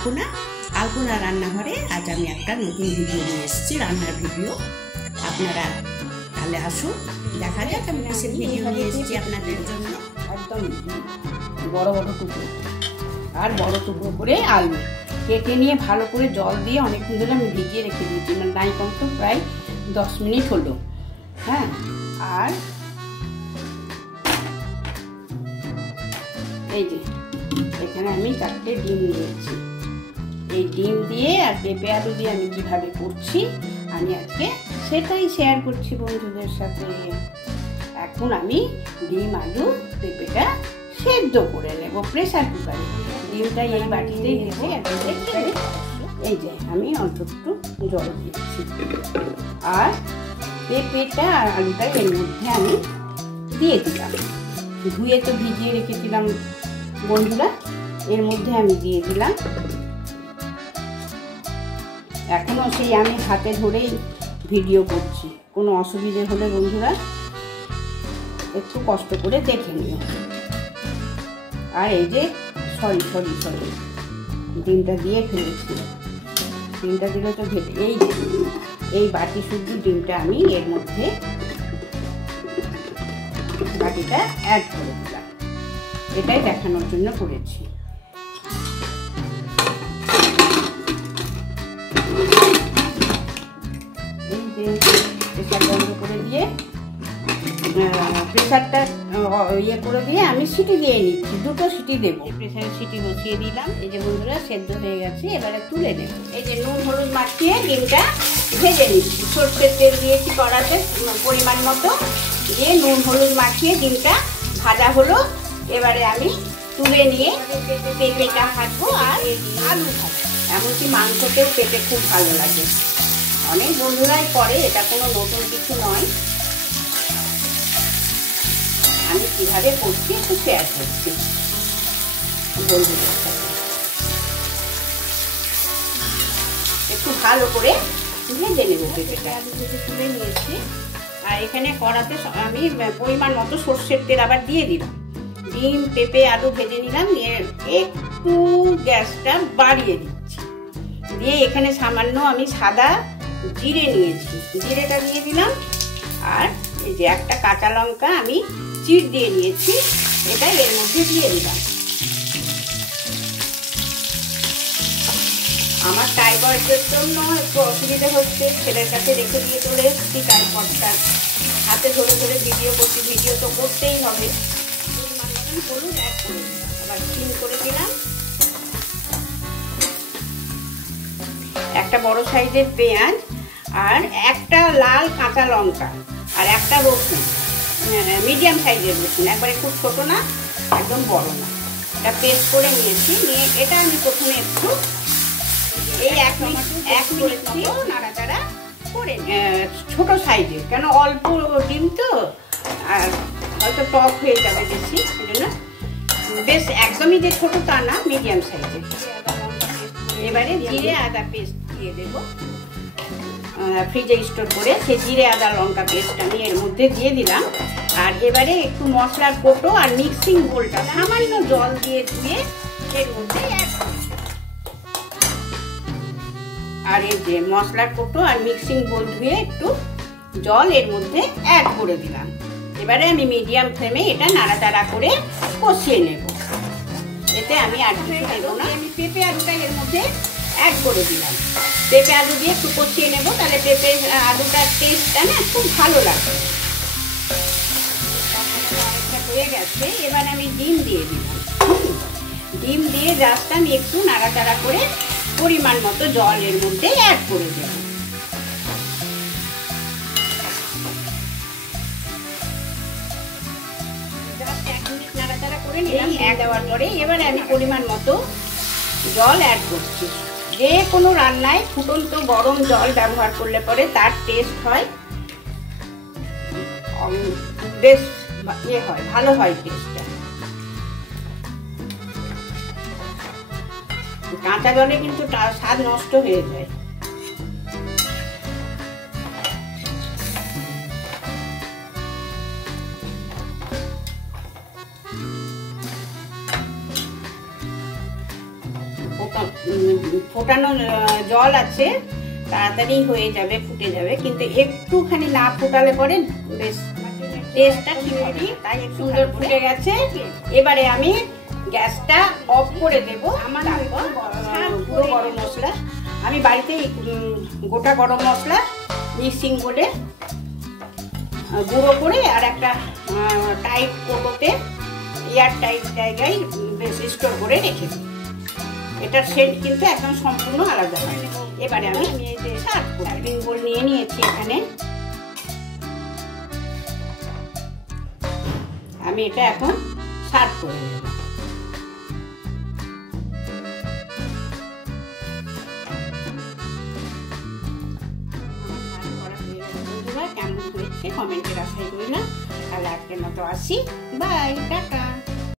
আলপনা রান্নাঘরে আজ আমি একটা নতুন ভিডিও নিয়ে এসেছি, রান্নার ভিডিও। আপনারা তাহলে আসুন, দেখা যাক আমি কিসের ভিডিও নিয়ে এসেছি আপনাদের জন্য। একদম বড় বড় টুকরো আর বড় টুকরো করে আলু কেটে নিয়ে ভালো করে জল দিয়ে অনেকক্ষণ ধরে আমি ভিজিয়ে রেখে দিয়েছি, মানে নাই কম তো প্রায় 10 মিনিট হলো। হ্যাঁ, আর এই যে এখানে আমি 4টে ডিম নিয়েছি। এই ডিম দিয়ে আর পেঁপে আলু দিয়ে আমি কিভাবে করছি আমি আজকে সেটাই শেয়ার করছি বন্ধুদের সাথে। এখন আমি ডিম আলু পেঁপেটা সেদ্ধ করে নেব প্রেসার কুকারে। ডিমটা এই বাটিতেই রেখে এই যে আমি অল্প একটু জল দিচ্ছি, আর পেঁপেটা আর আলুটা এর মধ্যে আমি দিয়ে দিলাম। ধুয়ে তো ভিজিয়ে রেখেছিলাম বন্ধুরা, এর মধ্যে আমি দিয়ে দিলাম। এখনও সেই আমি হাতে ধরেই ভিডিও করছি, কোনো অসুবিধে হলে বন্ধুরা একটু কষ্ট করে দেখে নিও। আর এই যে সরি ডিমটা দিয়ে ফেলেছি, ডিমটা দিলে তো ঘেটে এই বাটি শুধু ডিমটা আমি এর মধ্যে বাটিটা অ্যাড করে দিলাম, এটাই দেখানোর জন্য করেছি। এই যে প্রেসার বন্ধ করে দিয়ে প্রেসারটা ইয়ে করে দিয়ে আমি সিটি দিয়ে নিচ্ছি, 2টো সিটি দেবো। প্রেসারে সিটি বসিয়ে দিলাম। এই যে বন্ধুরা সেদ্ধ হয়ে গেছে, এবারে তুলে নেব। এই যে নুন হলুদ মাখিয়ে ডিমটা ভেজে নিচ্ছি। সরষের তেল দিয়েছি কড়াতে পরিমাণ মতো, দিয়ে নুন হলুদ মাখিয়ে ডিমটা ভাজা হলো। এবারে আমি তুলে নিয়ে পেঁপেটা ভাজবো আর আলু ভাজবো। এমনকি মাংসতেও পেঁপে খুব ভালো লাগে, অনেক বন্ধুরাই করে, এটা কোনো নতুন কিছু নয়। আমি কিভাবে করছি একটু শেয়ার করছি বন্ধুদের সাথে। একটু ভালো করে ভেজে নেব পেঁপেটা। আলু ভেজে তুলে নিয়েছি, আর এখানে কড়াতে আমি পরিমাণ মতো সর্ষের তেল আবার দিয়ে দিলাম। ডিম পেঁপে আলু ভেজে নিলাম, নিয়ে একটু গ্যাসটা বাড়িয়ে দিচ্ছি। দিয়ে এখানে সামান্য আমি সাদা জিরে নিয়েছি, জিরেটা দিয়ে দিলাম। আর এই যে একটা কাঁচা লঙ্কা আমি চিড় দিয়ে নিয়েছি, এটা এর মধ্যে দিয়ে দিলাম। আমার টাইপয়েডের জন্য একটু অসুবিধা হচ্ছে, ছেলের কাছে রেখে দিয়ে চলে এসেছি টাইপয়েডটা হাতে ধরে ধরে ভিডিও করছি, ভিডিও তো করতেই হবে। হলুদ অ্যাড করে দিলাম, আবার সিম করে দিলাম। একটা বড় সাইজের পেঁয়াজ আর একটা লাল কাঁচা লঙ্কা আর একটা রসুন, মিডিয়াম সাইজের রসুন, একবারে খুব ছোট না একদম বড় না, এটা পেস্ট করে নিয়েছি। নিয়ে এটা আমি প্রথমে একটু এই 1 মিনিট মতো নাড়াচাড়া করে ছোট সাইজের, কেন অল্প ডিম তো আর হয়তো টক হয়ে যাবে বেশি, সেই জন্য বেশ একদমই যে ছোট তা না, মিডিয়াম সাইজের। এবারে জিরে আদা পেস্ট দিয়ে দেবো, ফ্রিজে স্টোর করে সেই জিরে আদা লঙ্কা পেস্ট আমি এর মধ্যে দিয়ে দিলাম। আর এবারে একটু মশলার কোটো আর মিক্সিং বোলটা সামান্য জল দিয়ে ধুয়ে এর মধ্যে অ্যাড করব। আর এই যে মশলার কোটো আর মিক্সিং বোল ধুয়ে একটু জল এর মধ্যে অ্যাড করে দিলাম। এবারে আমি মিডিয়াম ফ্লেমে এটা নাড়াচাড়া করে কষিয়ে নেব। এতে আমি আর কিছু দেবো না, আমি পেঁপে আলুটা এর মধ্যে অ্যাড করে দিলাম। পেঁপে আলু দিয়ে একটু কষিয়ে নেব, তাহলে পেঁপে আলুটার টেস্টটা না খুব ভালো লাগবে। অনেকটা হয়ে গেছে, এবার আমি ডিম দিয়ে দিলাম। ডিম দিয়ে জাস্ট আমি একটু নাড়াচাড়া করে পরিমাণ মতো জল এর মধ্যে অ্যাড করে দেব। জাস্ট 1 মিনিট নাড়াচাড়া করে নিলাম। দেওয়ার পরে এবারে আমি পরিমাণ মতো জল অ্যাড করছি। যে কোনো রান্নায় ফুটন্ত গরম জল ব্যবহার করলে পরে তার টেস্ট হয় বেশ হয়, ভালো হয় টেস্টটা। কাঁচা জলে কিন্তু স্বাদ নষ্ট হয়ে যায়। ফোটানো জল আছে, তাড়াতাড়ি হয়ে যাবে, ফুটে যাবে, কিন্তু একটুখানি না ফোটালে পরে বেশ টেস্টটা ঠিক হবে। তাই সুন্দর ফুটে গেছে। এবারে আমি গ্যাসটা অফ করে দেবো। আমার গুঁড়ো গরম মশলা, আমি বাড়িতে গোটা গরম মশলা মিক্সিং করে গুঁড়ো করে আর একটা টাইট কৌটোতে এয়ার টাইট জায়গায় বেশ স্টোর করে রেখে দিই। এটার সেন্ট কিন্তু একদম সম্পূর্ণ আলাদা হয়। এবারে আমি সার্ভিং বোল নিয়ে নিয়েছি। এখানে আমি এটা এখন সার্ভ করে নেব। কেমন হয়েছে কমেন্টের আশাই রইলাম। তাহলে আজকের মতো আসি, বাই, টাটা।